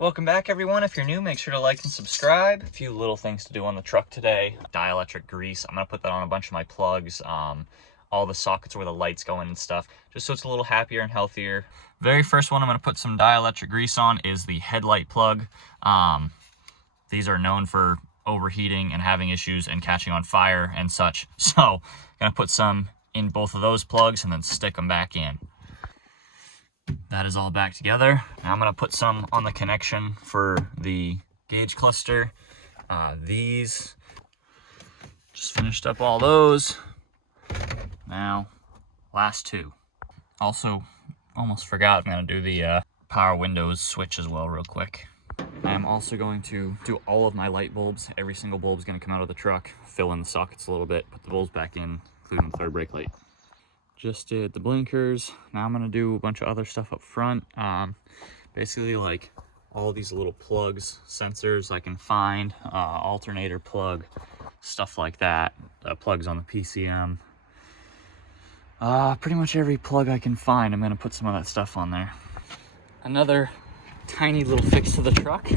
Welcome back, everyone. If you're new, make sure to like and subscribe. A few little things to do on the truck today. Dielectric grease. I'm gonna put that on a bunch of my plugs, all the sockets where the lights go in and stuff, just so it's a little happier and healthier. Very first one I'm gonna put some dielectric grease on is the headlight plug. These are known for overheating and having issues and catching on fire and such. So I'm gonna put some in both of those plugs and then stick them back in. That is all back together. Now I'm gonna put some on the connection for the gauge cluster. These, just finished up all those. Now, last two. Also, almost forgot I'm gonna do the power windows switch as well real quick. I'm also going to do all of my light bulbs. Every single bulb is gonna come out of the truck, fill in the sockets a little bit, put the bulbs back in, including the third brake light. Just did the blinkers. Now I'm gonna do a bunch of other stuff up front. Basically like all these little plugs, sensors I can find, alternator plug, stuff like that. Plugs on the PCM. Pretty much every plug I can find, I'm gonna put some of that stuff on there. Another tiny little fix to the truck.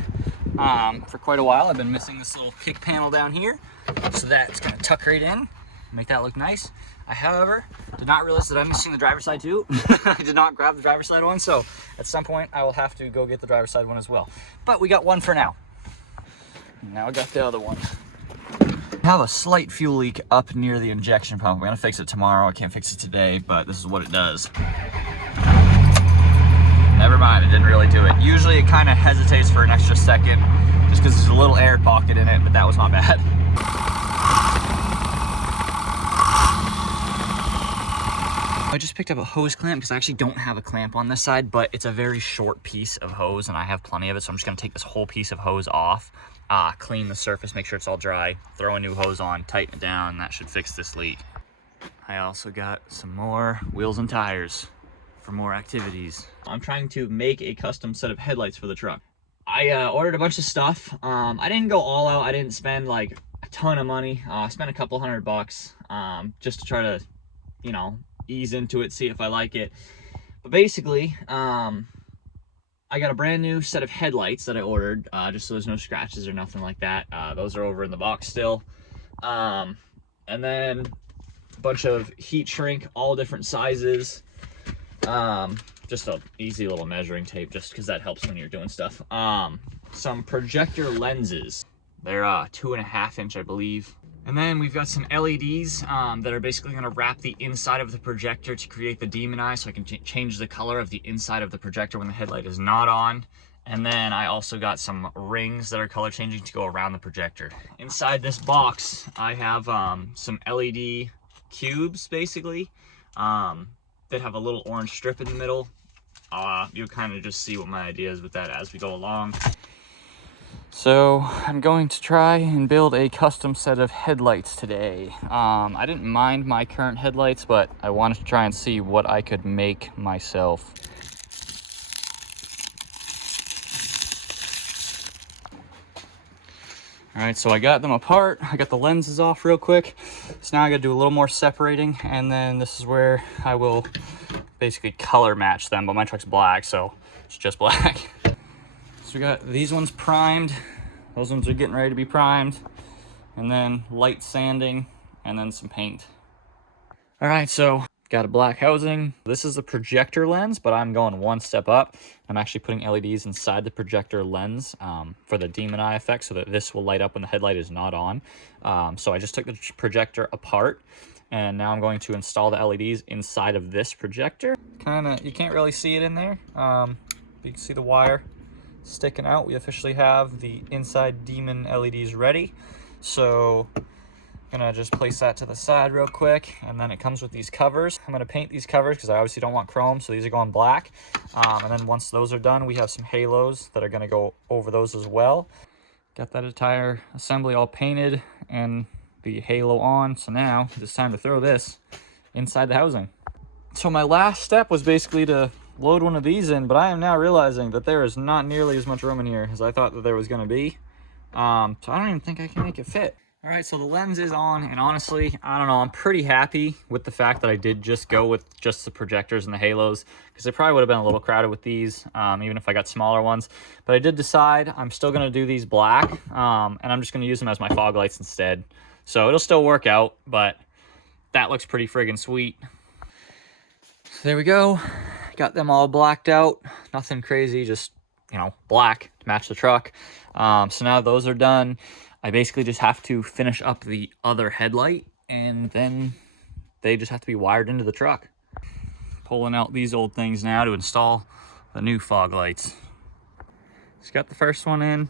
For quite a while I've been missing this little kick panel down here, so that's gonna tuck right in, make that look nice. I, however, did not realize that I'm missing the driver's side too. I did not grab the driver's side one, so at some point I will have to go get the driver's side one as well. But we got one for now. Now I got the other one. I have a slight fuel leak up near the injection pump. I'm gonna fix it tomorrow. I can't fix it today, but this is what it does. Never mind, it didn't really do it. Usually it kind of hesitates for an extra second just because there's a little air pocket in it, but that was my bad. I just picked up a hose clamp because I actually don't have a clamp on this side, but it's a very short piece of hose and I have plenty of it, so I'm just gonna take this whole piece of hose off, clean the surface, make sure it's all dry, throw a new hose on, tighten it down, and that should fix this leak. I also got some more wheels and tires for more activities. I'm trying to make a custom set of headlights for the truck. I ordered a bunch of stuff. I didn't go all out. I didn't spend like a ton of money. I spent a couple $100 just to try to, you know, ease into it, see if I like it. But basically, I got a brand new set of headlights that I ordered, just so there's no scratches or nothing like that. Those are over in the box still. And then a bunch of heat shrink, all different sizes. Just a easy little measuring tape, just because that helps when you're doing stuff. Some projector lenses. They're 2.5 inch, I believe. And then we've got some LEDs that are basically going to wrap the inside of the projector to create the demon eye, so I can change the color of the inside of the projector when the headlight is not on. And then I also got some rings that are color changing to go around the projector. Inside this box, I have some LED cubes, basically, that have a little orange strip in the middle. You'll kind of just see what my idea is with that as we go along. So I'm going to try and build a custom set of headlights today. I didn't mind my current headlights, but I wanted to try and see what I could make myself. All right, so I got them apart. I got the lenses off real quick. So now I gotta do a little more separating, and then this is where I will basically color match them, but my truck's black, so it's just black. So we got these ones primed. Those ones are getting ready to be primed. And then light sanding, and then some paint. All right, so got a black housing. This is a projector lens, but I'm going one step up. I'm actually putting LEDs inside the projector lens for the demon eye effect, so that this will light up when the headlight is not on. So I just took the projector apart, and now I'm going to install the LEDs inside of this projector. You can't really see it in there. You can see the wire sticking out. We officially have the inside demon LEDs ready. So I'm gonna just place that to the side real quick, and then it comes with these covers. I'm gonna paint these covers because I obviously don't want chrome, so these are going black. And then once those are done, we have some halos that are gonna go over those as well. Got that entire assembly all painted and the halo on, so now it's time to throw this inside the housing. So my last step was basically to load one of these in, but I am now realizing that there is not nearly as much room in here as I thought that there was gonna be. So I don't even think I can make it fit. All right, so the lens is on, and honestly, I don't know, I'm pretty happy with the fact that I did just go with just the projectors and the halos, because it probably would have been a little crowded with these, even if I got smaller ones. But I did decide I'm still going to do these black, and I'm just going to use them as my fog lights instead. So it'll still work out, but that looks pretty friggin' sweet. So there we go. Got them all blacked out. Nothing crazy, just, you know, black to match the truck. So now those are done. I basically just have to finish up the other headlight, and then they just have to be wired into the truck. Pulling out these old things now to install the new fog lights. Just got the first one in.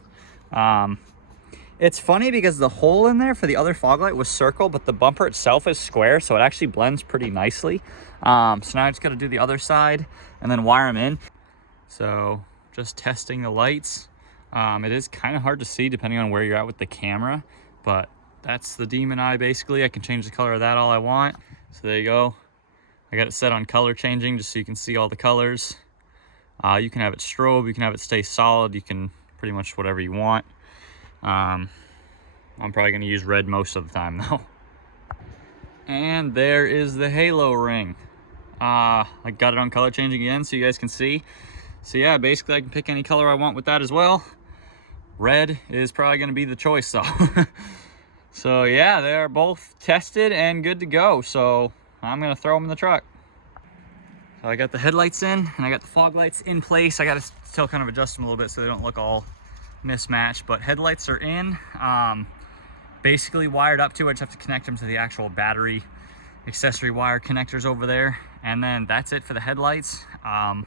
It's funny because the hole in there for the other fog light was circle, but the bumper itself is square, so it actually blends pretty nicely. So now I just got to do the other side and then wire them in. So just testing the lights. It is kind of hard to see depending on where you're at with the camera, but that's the Demon Eye basically. I can change the color of that all I want. So there you go. I got it set on color changing just so you can see all the colors. You can have it strobe, you can have it stay solid, you can pretty much whatever you want. I'm probably going to use red most of the time though. And there is the halo ring. I got it on color changing again so you guys can see. So yeah, basically I can pick any color I want with that as well. Red is probably going to be the choice though. So yeah, they are both tested and good to go. So I'm going to throw them in the truck. So I got the headlights in and I got the fog lights in place. I got to still kind of adjust them a little bit so they don't look all mismatched, but headlights are in. Basically wired up to it. I just have to connect them to the actual battery accessory wire connectors over there, and then that's it for the headlights.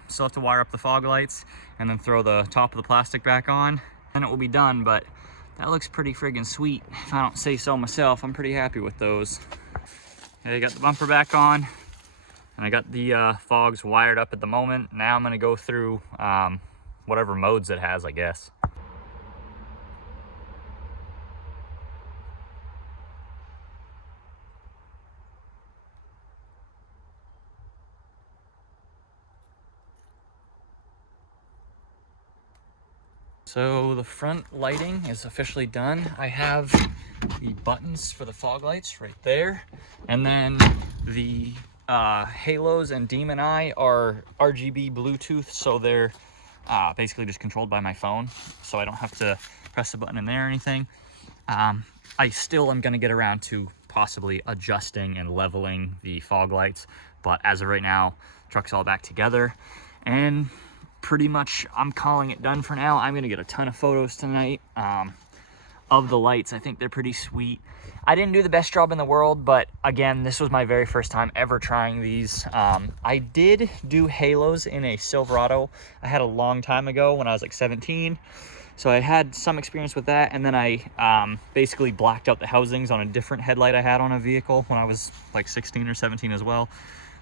Still have to wire up the fog lights and then throw the top of the plastic back on, and it will be done. But that looks pretty friggin' sweet if I don't say so myself. I'm pretty happy with those. Okay, I got the bumper back on and I got the fogs wired up at the moment. Now I'm going to go through whatever modes it has, I guess. So the front lighting is officially done. I have the buttons for the fog lights right there. And then the halos and Demon Eye are RGB Bluetooth, so they're basically just controlled by my phone. So I don't have to press the button in there or anything. I still am gonna get around to possibly adjusting and leveling the fog lights. But as of right now, truck's all back together. And pretty much I'm calling it done for now. I'm gonna get a ton of photos tonight of the lights. I think they're pretty sweet. I didn't do the best job in the world, but again, this was my very first time ever trying these. I did do halos in a Silverado I had a long time ago when I was like 17. So I had some experience with that, and then I basically blacked out the housings on a different headlight I had on a vehicle when I was like 16 or 17 as well.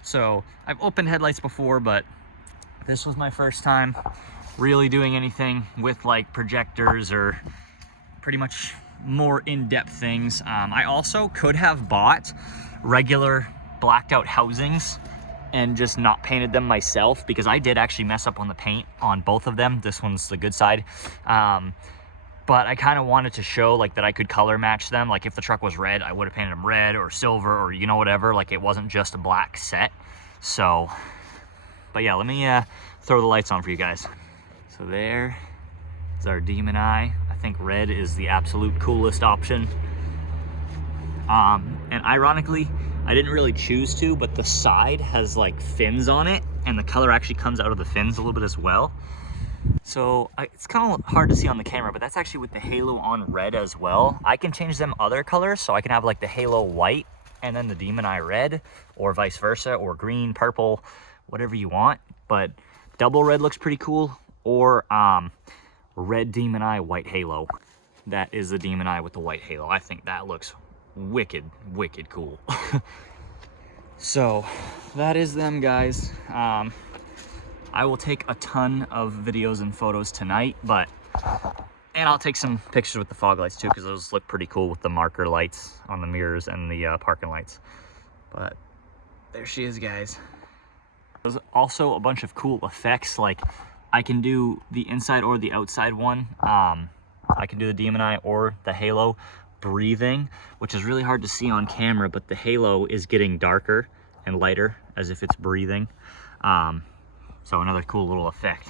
So I've opened headlights before, but this was my first time really doing anything with like projectors or pretty much more in-depth things. I also could have bought regular blacked out housings and just not painted them myself, because I did actually mess up on the paint on both of them. This one's the good side. But I kind of wanted to show like that I could color match them. Like if the truck was red, I would have painted them red or silver or, you know, whatever. Like it wasn't just a black set. So, but yeah, let me throw the lights on for you guys. So there is our Demon Eye. I think red is the absolute coolest option. And ironically, I didn't really choose to, but the side has like fins on it, and the color actually comes out of the fins a little bit as well. So it's kind of hard to see on the camera, but that's actually with the halo on red as well. I can change them other colors, so I can have like the halo white and then the Demon Eye red, or vice versa, or green, purple, whatever you want. But double red looks pretty cool, or red Demon Eye, white halo. That is the Demon Eye with the white halo. I think that looks wicked cool. So that is them, guys. I will take a ton of videos and photos tonight, and I'll take some pictures with the fog lights too, because those look pretty cool with the marker lights on the mirrors and the parking lights. But there she is, guys. There's also a bunch of cool effects, like I can do the inside or the outside one. I can do the Demon Eye or the halo, breathing, which is really hard to see on camera, but the halo is getting darker and lighter as if it's breathing. So another cool little effect.